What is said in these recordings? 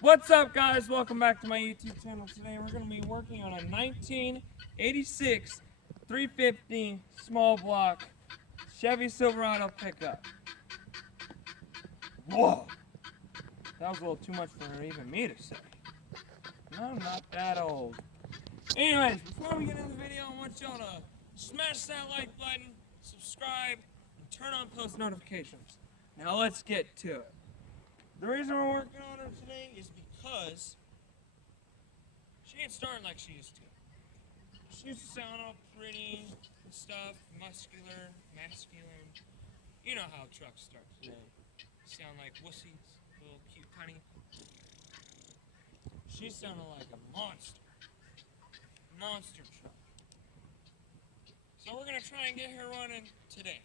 What's up, guys? Welcome back to my YouTube channel. Today we're going to be working on a 1986 350 small block Chevy Silverado pickup. Whoa! That was a little too much for even me to say. I'm not that old. Anyways, before we get into the video, I want y'all to smash that like button, subscribe, and turn on post notifications. Now let's get to it. The reason we're working on her today is because she ain't starting like she used to. She used to sound all pretty and stuff, muscular, masculine. You know how trucks start today. Sound like wussies, little cute tiny. She's sounding like a monster. Monster truck. So we're gonna try and get her running today.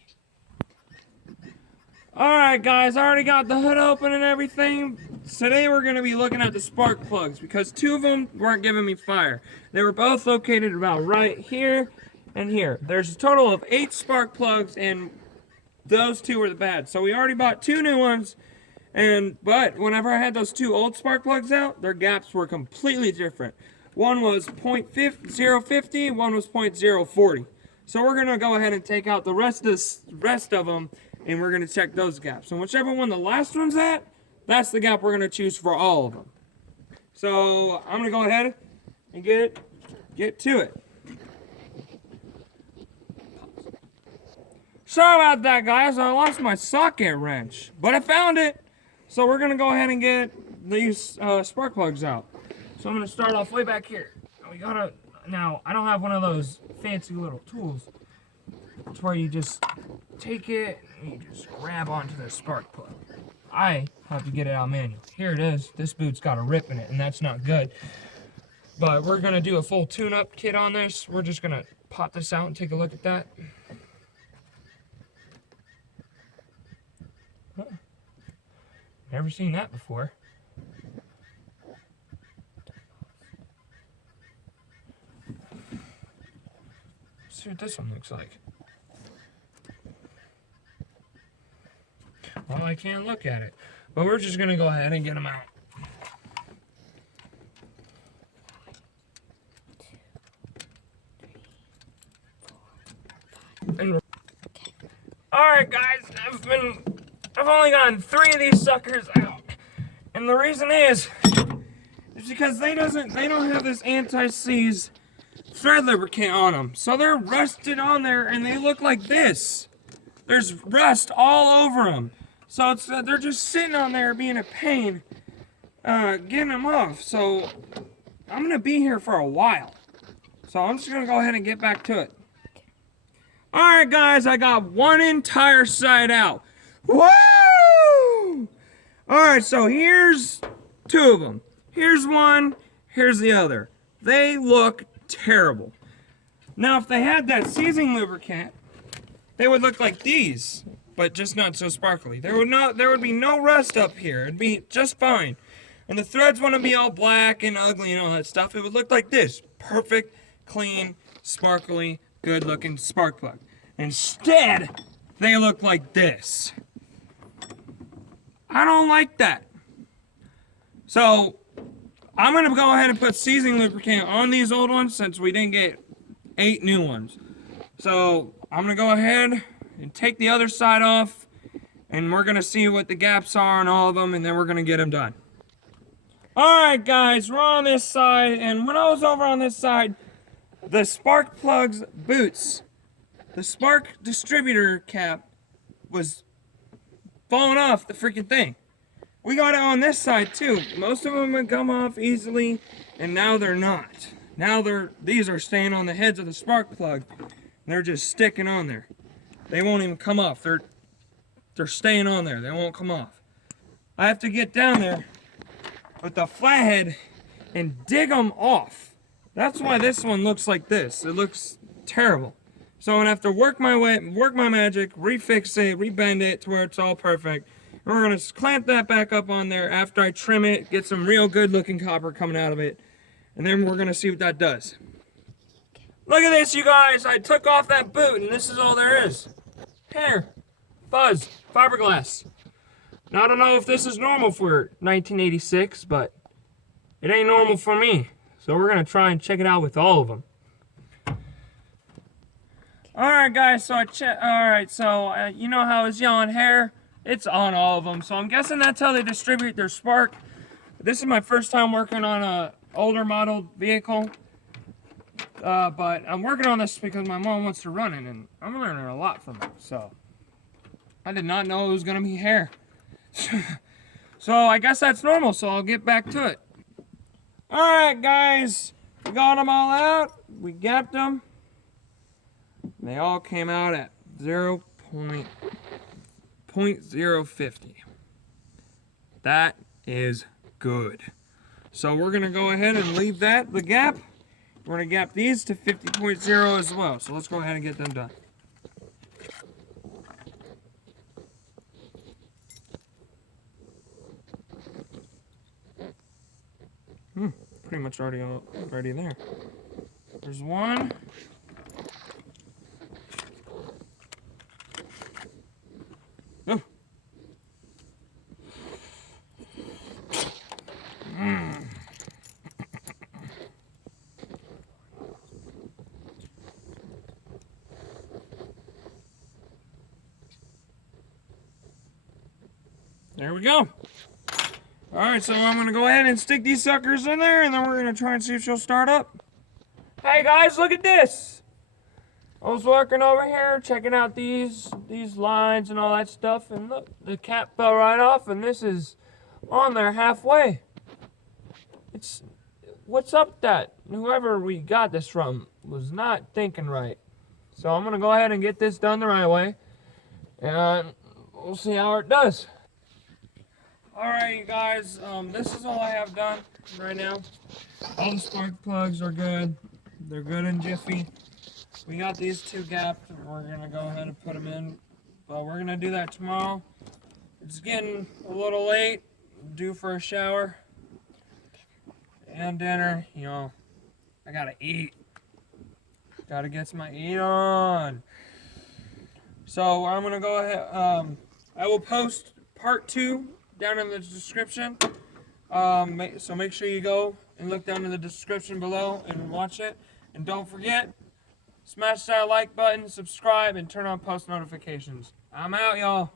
Alright guys, I already got the hood open and everything. Today we're going to be looking at the spark plugs because two of them weren't giving me fire. They were both located about right here and here. There's a total of 8 spark plugs and those two were the bad. So we already bought 2 new ones, but whenever I had those 2 old spark plugs out, their gaps were completely different. One was .050, one was .040. So we're going to go ahead and take out the rest of them. And we're going to check those gaps. And whichever one the last one's at, that's the gap we're going to choose for all of them. So I'm going to go ahead and get to it. Sorry about that, guys. I lost my socket wrench, but I found it. So we're going to go ahead and get these spark plugs out. So I'm going to start off way back here. Now, I don't have one of those fancy little tools. It's where you just take it and you just grab onto the spark plug. I have to get it out manually. Here it is. This boot's got a rip in it, and that's not good. But we're going to do a full tune-up kit on this. We're just going to pop this out and take a look at that. Huh. Never seen that before. Let's see what this one looks like. Well, I can't look at it, but we're just going to go ahead and get them out. Alright guys, I've only gotten 3 of these suckers out. And the reason is because they don't have this anti-seize thread lubricant on them. So they're rusted on there and they look like this. There's rust all over them. So they're just sitting on there being a pain, getting them off. So I'm going to be here for a while. So I'm just going to go ahead and get back to it. Alright guys, I got one entire side out. Woo! Alright, so here's 2 of them. Here's one, here's the other. They look terrible. Now if they had that seizing lubricant, they would look like these, but just not so sparkly. There would be no rust up here. It'd be just fine. And the threads wouldn't be all black and ugly and all that stuff. It would look like this. Perfect, clean, sparkly, good-looking spark plug. Instead, they look like this. I don't like that. So, I'm going to go ahead and put seizing lubricant on these old ones since we didn't get 8 new ones. So, I'm going to go ahead and take the other side off, and we're going to see what the gaps are on all of them, and then we're going to get them done. Alright guys, we're on this side, and when I was over on this side, the spark plugs boots, the spark distributor cap was falling off the freaking thing. We got it on this side too. Most of them would come off easily, and now they're not. Now these are staying on the heads of the spark plug. They're just sticking on there. They won't even come off. They're staying on there. They won't come off. I have to get down there with the flathead and dig them off. That's why this one looks like this. It looks terrible. So I'm gonna have to work my magic, refix it, rebend it to where it's all perfect. And we're gonna clamp that back up on there after I trim it, get some real good looking copper coming out of it, and then we're gonna see what that does. Look at this, you guys. I took off that boot, and this is all there is. Here, fuzz, fiberglass. Now, I don't know if this is normal for 1986, but it ain't normal for me. So we're gonna try and check it out with all of them. All right, guys. So you know how it's yelling hair? It's on all of them. So I'm guessing that's how they distribute their spark. This is my first time working on a older model vehicle. But I'm working on this because my mom wants to run it, and I'm learning a lot from it. So I did not know it was gonna be hair. So I guess that's normal. So I'll get back to it. All right, guys, we got them all out. We gapped them. They all came out at 0.050. That is good. So we're gonna go ahead and leave the gap. We're gonna gap these to 50.0 as well. So let's go ahead and get them done. Pretty much already there. There's one. Oh. There we go. All right, so I'm gonna go ahead and stick these suckers in there, and then we're gonna try and see if she'll start up. Hey guys, look at this. I was working over here, checking out these lines and all that stuff, and look, the cap fell right off, and this is on there halfway. What's up that? Whoever we got this from was not thinking right. So I'm gonna go ahead and get this done the right way, and we'll see how it does. Alright, you guys, this is all I have done right now. All the spark plugs are good. They're good and jiffy. We got these two gapped. We're going to go ahead and put them in. But we're going to do that tomorrow. It's getting a little late. Due for a shower. And dinner. You know, I got to eat. Got to get my eat on. So I'm going to go ahead. I will post part 2 down in the description. So make sure you go and look down in the description below and watch it. And don't forget, smash that like button, subscribe, and turn on post notifications. I'm out, y'all.